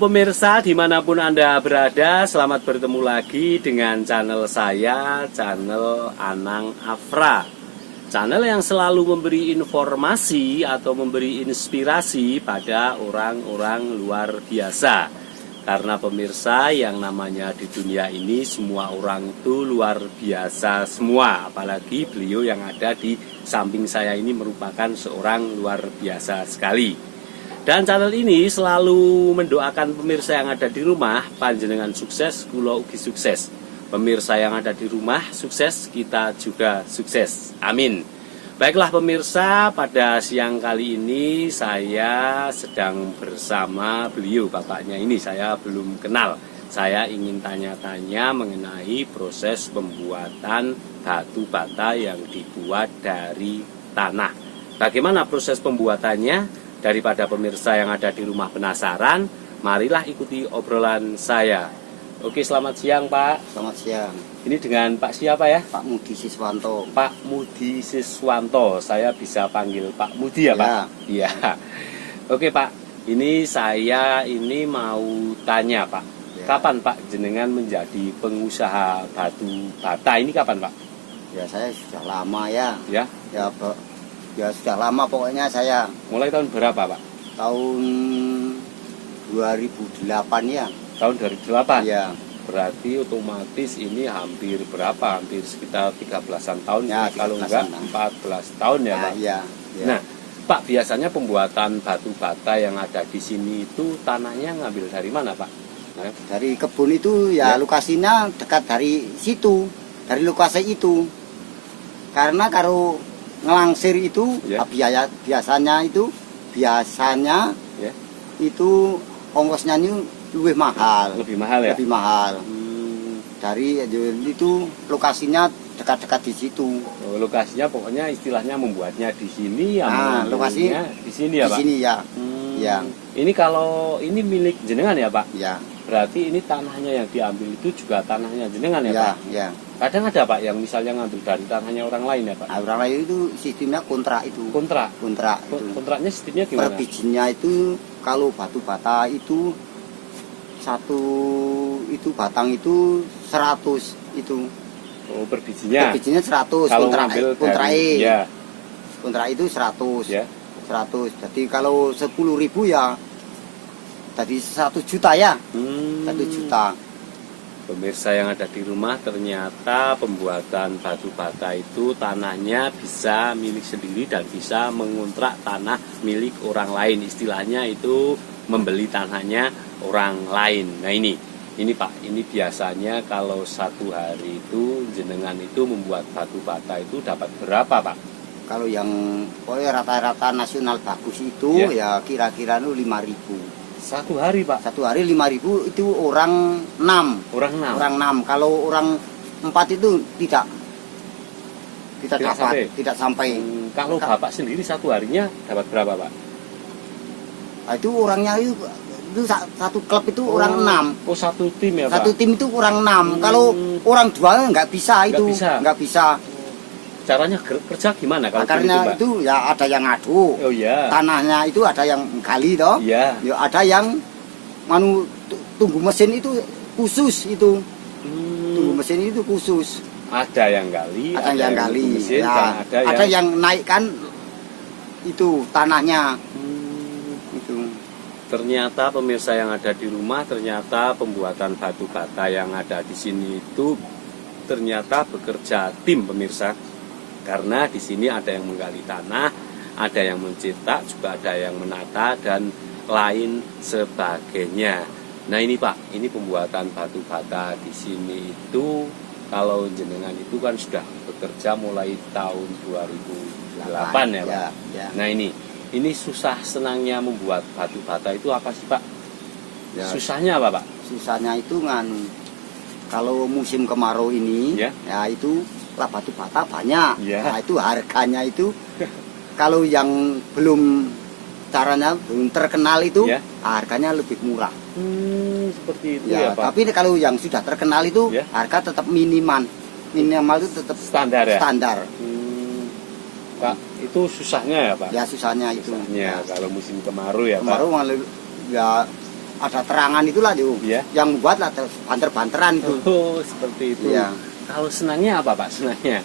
pemirsa, dimanapun Anda berada, selamat bertemu lagi dengan channel saya, channel Anang Afra. Channel yang selalu memberi informasi atau memberi inspirasi pada orang-orang luar biasa. Karena pemirsa, yang namanya di dunia ini semua orang itu luar biasa semua. Apalagi beliau yang ada di samping saya ini merupakan seorang luar biasa sekali. Dan channel ini selalu mendoakan pemirsa yang ada di rumah, panjenengan sukses, kula ugi sukses. Pemirsa yang ada di rumah sukses, kita juga sukses. Amin. Baiklah pemirsa, pada siang kali ini saya sedang bersama beliau, bapaknya ini saya belum kenal. Saya ingin tanya-tanya mengenai proses pembuatan batu bata yang dibuat dari tanah. Bagaimana proses pembuatannya? Daripada pemirsa yang ada di rumah penasaran, marilah ikuti obrolan saya. Oke, selamat siang Pak. Selamat siang. Ini dengan Pak siapa ya? Pak Mudi Siswanto. Pak Mudi Siswanto. Saya bisa panggil Pak Mudi ya Pak? Iya. Oke Pak, ini saya mau tanya Pak. Ya. Kapan Pak jenengan menjadi pengusaha batu bata ini kapan Pak? Ya saya sudah lama ya. Ya. Ya sudah lama pokoknya saya. Mulai tahun berapa Pak? Tahun 2008 ya. Tahun 2008? Ya. Berarti otomatis ini hampir berapa? Hampir sekitar 13-an tahun Ya, kalau enggak 14 tahun ya Pak? Ya. Nah Pak, biasanya pembuatan batu bata yang ada di sini itu tanahnya ngambil dari mana Pak? Nah, dari kebun itu ya, lokasinya dekat dari situ. Dari lokasi itu. Karena kalau ngelangsir itu biasanya itu ongkosnya ini lebih mahal. Lebih mahal ya? Lebih mahal. Dari itu lokasinya dekat-dekat di situ. Oh, lokasinya pokoknya istilahnya membuatnya di sini ya. Lokasinya di sini ya Pak? Di sini ya. Ya. Ini kalau ini milik jenengan ya Pak? Ya. Berarti ini tanahnya yang diambil itu juga tanahnya jenengan ya Pak? Ya. Kadang ada Pak yang misalnya ngambil dari tanahnya orang lain ya Pak? Orang lain itu sistemnya kontrak itu. Kontrak? Kontrak itu. Kontraknya sistemnya gimana? Per bijinya itu kalau batu bata itu satu itu batang itu 100 itu. Oh, per bijinya? Per bijinya 100. Kalau kontrak itu 100. Ya. 100. Jadi kalau 10.000 ya tadi 1 juta ya. 1 juta. Pemirsa yang ada di rumah, ternyata pembuatan batu bata itu tanahnya bisa milik sendiri dan bisa mengontrak tanah milik orang lain. Istilahnya itu membeli tanahnya orang lain. Nah ini Pak, ini biasanya kalau satu hari itu jenengan itu membuat batu bata itu dapat berapa Pak? Kalau yang rata-rata nasional bagus itu ya kira-kira 5.000. Satu hari Pak? Satu hari 5.000 itu orang 6. Orang 6? Orang 6. Kalau orang 4 itu tidak dapat, tidak sampai. Kalau Bapak sendiri satu harinya dapat berapa Pak? Nah, itu orangnya itu satu klub itu orang 6. Oh, satu tim ya Pak? Satu tim itu orang 6. Kalau orang 2 nggak bisa itu. Nggak bisa. Caranya kerja gimana kalau karena itu ya ada yang ngadu. Oh iya. Tanahnya itu ada yang gali toh. Iya. Ya ada yang tunggu mesin itu khusus itu. Tunggu mesin itu khusus. Ada yang gali, ada yang gali. Mesin, ya, dan ada yang naikkan itu tanahnya. Itu. Ternyata pemirsa yang ada di rumah, ternyata pembuatan batu bata yang ada di sini itu ternyata bekerja tim pemirsa. Karena di sini ada yang menggali tanah, ada yang mencetak, juga ada yang menata dan lain sebagainya. Nah ini Pak, ini pembuatan batu bata di sini itu kalau jenengan itu kan sudah bekerja mulai tahun 2008 ya Pak. Ya. Nah ini susah senangnya membuat batu bata itu apa sih Pak? Ya. Susahnya apa Pak? Susahnya itu kalau musim kemarau ini ya itu batu bata banyak. Nah itu harganya itu kalau yang belum terkenal itu harganya lebih murah. Seperti itu ya Pak. Tapi kalau yang sudah terkenal itu harga tetap minimal itu tetap standar ya. Pak, itu susahnya ya Pak? Ya susahnya itu. Susahnya kalau musim kemarau ya Pak? Kemarau ya ada terangan itulah tuh. Ya. Yang membuat lah banter-banteran itu. Oh, seperti itu. Ya. Kalau senangnya apa Pak? Senangnya?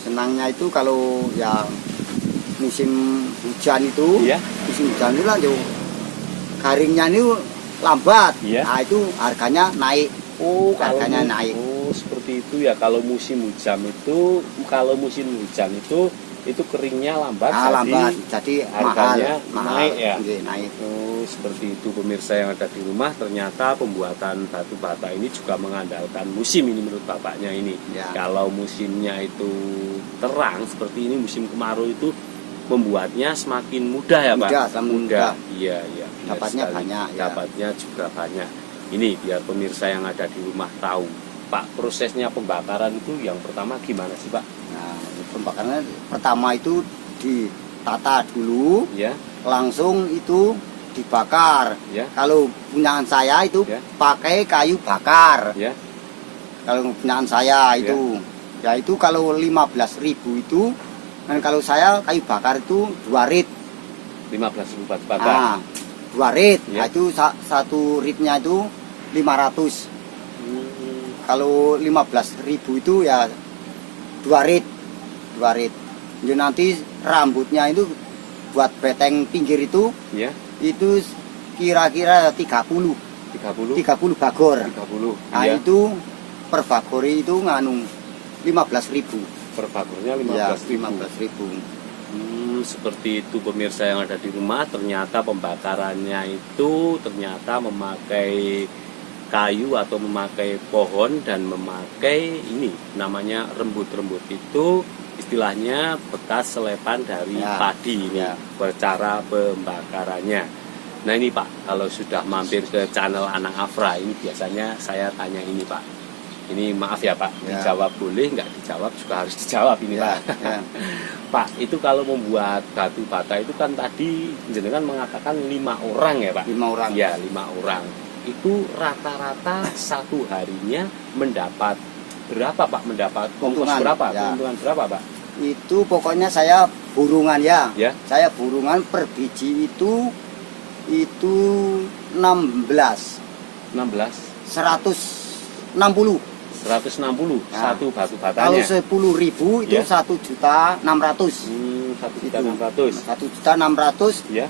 Senangnya itu kalau ya musim hujan itu, ya. musim hujan itu lah tuh. Garingnya ini lambat. Ya. Nah, itu harganya naik. Oh, harganya naik. Oh, seperti itu ya. Kalau musim hujan itu keringnya lambat, jadi harganya mahal, naik ya. Naik. Oh, seperti itu pemirsa yang ada di rumah. Ternyata pembuatan batu bata ini juga mengandalkan musim ini menurut bapaknya ini. Ya. Kalau musimnya itu terang seperti ini, musim kemarau itu membuatnya semakin mudah ya Pak. Mudah. Iya. Dapatnya banyak. Ya. Dapatnya juga banyak. Ini biar pemirsa yang ada di rumah tahu. Pak, prosesnya pembakaran itu yang pertama gimana sih Pak? Nah, pembakarannya pertama itu ditata dulu, ya. Langsung itu dibakar. Ya. Kalau punyaan saya itu ya. pakai kayu bakar. Ya. Kalau punyaan saya itu, ya itu kalau 15.000 itu, dan kalau saya kayu bakar itu 2 rit. 15.000 batu bata. 2 rit. Ya. Nah, itu satu ritnya itu 500. Kalau 15.000 itu ya 2 rit. Jadi nanti rambutnya itu buat beteng pinggir itu, ya. Itu kira-kira 30 bagor. 30. Nah, ya. itu per bagor itu nganu 15.000. Per bagornya 15.000. 15.000. Seperti itu pemirsa yang ada di rumah. Ternyata pembakarannya itu ternyata memakai kayu atau memakai pohon dan memakai ini namanya rembut-rembut itu istilahnya bekas selepan dari padi ini cara pembakarannya. Nah ini Pak, kalau sudah mampir ke channel Anang Afra ini biasanya saya tanya ini Pak. Ini maaf ya Pak, dijawab boleh, nggak dijawab juga harus dijawab ini Pak. Pak, itu kalau membuat batu bata itu kan tadi jenengan mengatakan 5 orang ya Pak? 5 orang. Ya, 5 orang. Itu rata-rata satu harinya mendapat berapa Pak? Mendapat keuntungan berapa? Keuntungan berapa Pak? Itu pokoknya saya burungan ya. Saya burungan per biji itu 16. 160. 160 satu batu batanya. Kalau 10.000 itu 1.600.000. 1.600.000. 1.600.000. Ya.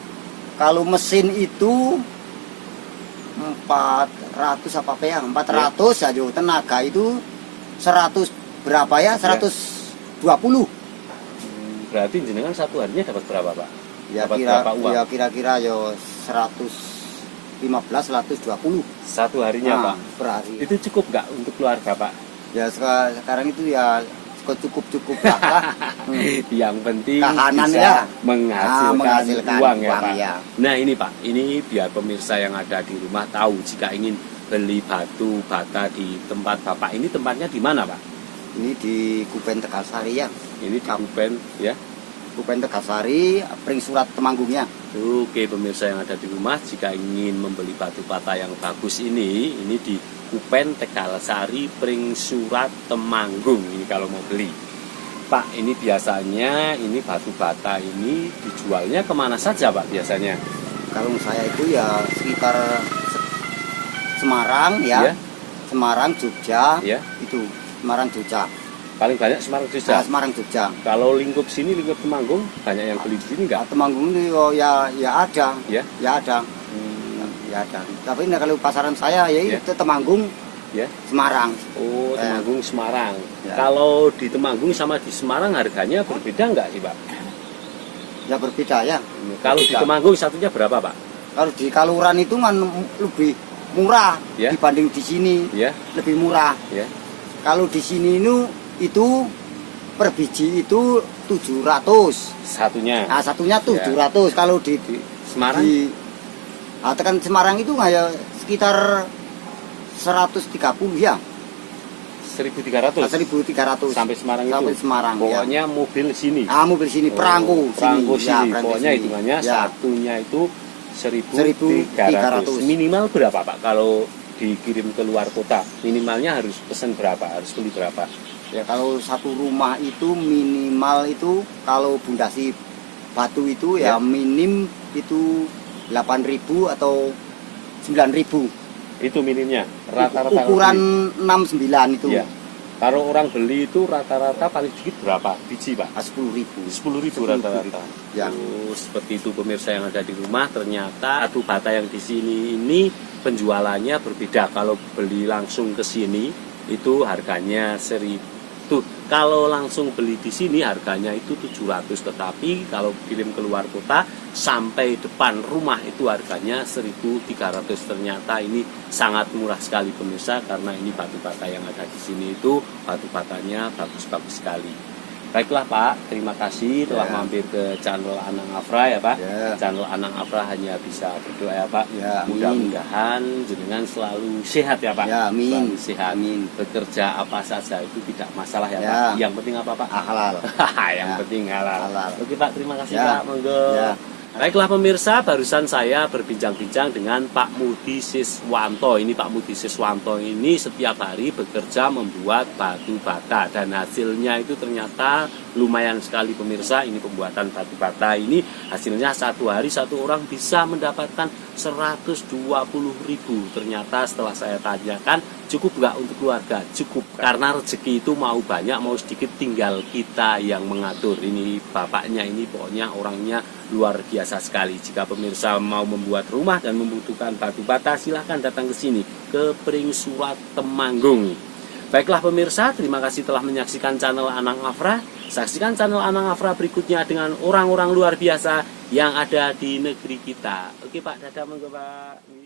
Kalau mesin itu 400 apa ya? 400 aja. Tenaga itu 100 berapa ya? 120. Berarti jenengan satu harinya dapat berapa Pak? Ya kira-kira ya 115, 120 satu harinya Pak. Per hari. Itu cukup nggak untuk keluarga Pak? Ya sekarang itu ya cukup lah. Yang penting Kahanan bisa menghasilkan uang ya Pak. Ya. Nah ini Pak, ini biar pemirsa yang ada di rumah tahu jika ingin beli batu bata di tempat Bapak ini, tempatnya di mana Pak? Ini di Kupen Tegalsari ya. Ini di Kupen ya. Kupen Tegalsari, Pring Surat Temanggungnya. Oke pemirsa yang ada di rumah, jika ingin membeli batu bata yang bagus ini di Kupen Tegalsari, Pring Surat Temanggung. Ini kalau mau beli. Pak, ini biasanya ini batu bata ini dijualnya kemana saja Pak biasanya? Kalau saya itu ya sekitar Semarang ya. Semarang, Jogja. Itu Semarang, Jogja. Paling banyak Semarang, Jogja. Semarang, Jogja. Kalau lingkup sini, lingkup Temanggung, banyak yang beli di sini nggak? Temanggung itu ya ada. Ya ada. Ya ada. Tapi kalau pasaran saya ya itu Temanggung, Semarang. Oh, Temanggung, Semarang. Kalau di Temanggung sama di Semarang harganya berbeda nggak sih Pak? Ya berbeda ya. Kalau di Temanggung satunya berapa Pak? Kalau di Kaluran itu kan lebih murah dibanding di sini. Lebih murah. Kalau di sini itu per biji itu 700 satunya. Nah, satunya 700. Kalau di Semarang kan Semarang itu kayak sekitar 130 ya. 1.300. 1.300 sampai Semarang itu. Sampai Semarang. Pokoknya mobil sini. Mobil sini perangko sini. Pokoknya hitungannya satunya itu 1.300. Minimal berapa Pak kalau dikirim ke luar kota? Minimalnya harus pesan berapa? Harus beli berapa? Ya kalau satu rumah itu minimal itu kalau pondasi batu itu ya minim itu 8.000 atau 9.000. Itu minimnya. Rata-rata ukuran 69 itu. Ya. Kalau orang beli itu rata-rata paling sedikit berapa biji, Pak? 10.000. 10.000 rata-rata. Ya. Seperti itu pemirsa yang ada di rumah, ternyata batu bata yang di sini ini penjualannya berbeda. Kalau beli langsung ke sini itu harganya 1.000. Kalau langsung beli di sini harganya itu 700, tetapi kalau kirim keluar kota sampai depan rumah itu harganya 1.300. Ternyata ini sangat murah sekali pemirsa, karena ini batu bata yang ada di sini itu batu batanya bagus-bagus sekali. Baiklah Pak, terima kasih telah mampir ke channel Anang Afra ya Pak. Channel Anang Afra hanya bisa berdoa ya Pak. Mudah-mudahan jenengan selalu sehat ya Pak. Selalu sehat. Bekerja apa saja itu tidak masalah ya Pak. Yang penting apa Pak? Halal. Yang penting halal. Oke Pak, terima kasih Pak. Monggo. Baiklah pemirsa, barusan saya berbincang-bincang dengan Pak Mudi Siswanto. Ini Pak Mudi Siswanto ini setiap hari bekerja membuat batu bata, dan hasilnya itu ternyata lumayan sekali pemirsa. Ini pembuatan batu bata ini hasilnya satu hari satu orang bisa mendapatkan 120.000. Ternyata setelah saya tanyakan, cukup nggak untuk keluarga? Cukup, karena rezeki itu mau banyak mau sedikit tinggal kita yang mengatur. Ini bapaknya ini pokoknya orangnya luar biasa sekali. Jika pemirsa mau membuat rumah dan membutuhkan batu bata, silahkan datang ke sini, ke Pringsurat Temanggung. Baiklah pemirsa, terima kasih telah menyaksikan channel Anang Afra. Saksikan channel Anang Afra berikutnya dengan orang-orang luar biasa yang ada di negeri kita. Oke Pak, dadah, monggo Pak.